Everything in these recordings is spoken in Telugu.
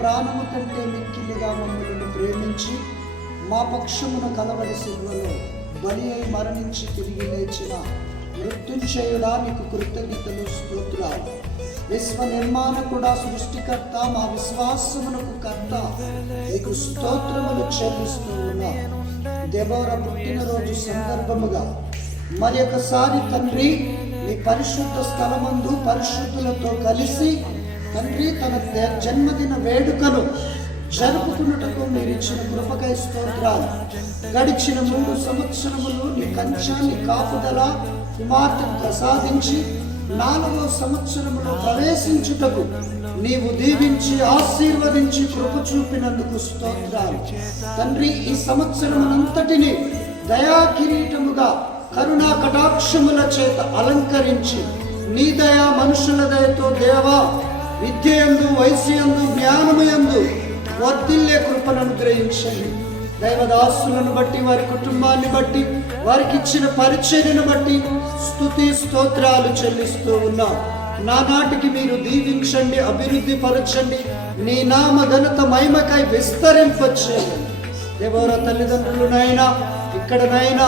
ప్రాణము కంటే మిక్కిలిగా మమ్మల్ని ప్రేమించి మా పక్షమున కలవరి శిలువలో బలి అయి మరణించి తిరిగి లేచిన మృత్యుంజయుడా నీకు కృతజ్ఞతలు, స్తోత్రాలు. విశ్వ నిర్మాణకుడా, సృష్టికర్త, మా విశ్వాసమునకు కర్త, నీకు స్తోత్రములు చెల్లిస్తూ ఉన్నా. దెబోరా పుట్టినరోజు సందర్భముగా మరి ఒకసారి తండ్రి నీ పరిశుద్ధ స్థలమందు పరిశుద్ధులతో కలిసి తండ్రి తన జన్మదిన వేడుకను జరుపుకున్నటకు మీరు ఇచ్చిన కృపకై స్తోత్రాలు. గడిచిన 3 సంవత్సరములు నీ కంచాన్ని కాపుదల కుమార్తెను ప్రసాదించి 4వ సంవత్సరములో ప్రవేశించుటకు నీవు దీవించి ఆశీర్వదించి కృప చూపినందుకు స్తోత్రాలు తండ్రి. ఈ సంవత్సరమునంతటిని దయా కిరీటముగా కరుణా కటాక్షముల చేత అలంకరించి నీ దయా మనుషుల దయతో దేవా విద్యయందు, వయస్సుయందు, జ్ఞానముయందు వర్ధిల్లే కృపను అనుగ్రహించండి. దైవదాసులను బట్టి, వారి కుటుంబాన్ని బట్టి, వారికి ఇచ్చిన పరిచర్యను బట్టి స్తుతి స్తోత్రాలు చెల్లిస్తూ ఉన్నాం. నానాటికి మీరు దీవించండి, అభివృద్ధి పరచండి, నీ నామ ఘనత మహిమకై విస్తరింపచేయండి. దేవర తల్లిదండ్రులనైనా ఇక్కడనైనా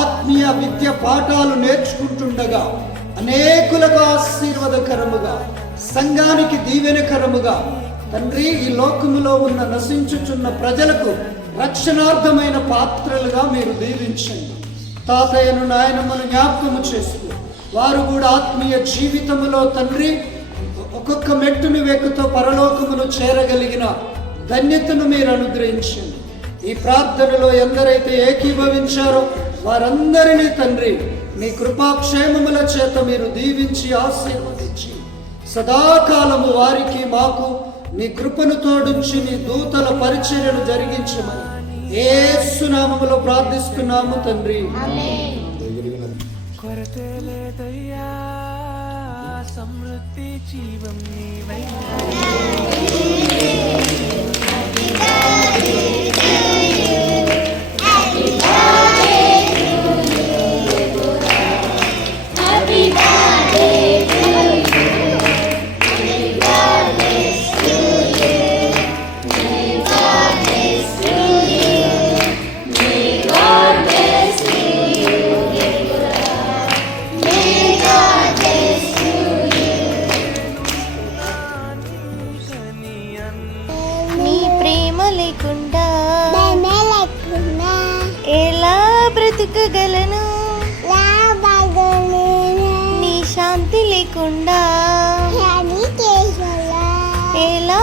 ఆత్మీయ విద్య పాఠాలు నేర్చుకుంటుండగా అనేకులకు ఆశీర్వాదకరముగా, సంఘానికి దీవెనకరముగా తండ్రి ఈ లోకములో ఉన్న నశించుచున్న ప్రజలకు రక్షణార్థమైన పాత్రలుగా మీరు దీవించండి. తాతయ్యను నాయనమ్మను జ్ఞాపకము చేస్తూ వారు కూడా ఆత్మీయ జీవితములో తండ్రి ఒక్కొక్క మెట్టును వెక్కుతో పరలోకమును చేరగలిగిన ధన్యతను మీరు అనుగ్రహించండి. ఈ ప్రార్థనలో ఎందరైతే ఏకీభవించారో వారందరినీ తండ్రి మీ కృపాక్షేమముల చేత మీరు దీవించి ఆశీర్వదించి సదాకాలము వారికి మాకు మీ కృపను తోడుంచి నీ దూతల పరిచర్యను జరిగించమని యేసు నామములో ప్రార్థిస్తున్నాము తండ్రి. కొరతే లేదయ్యా, సమృద్ధి జీవం నీవయ్యా. ఎలా బ్రతుకగలను, నీ శాంతి లేకుండా ఎలా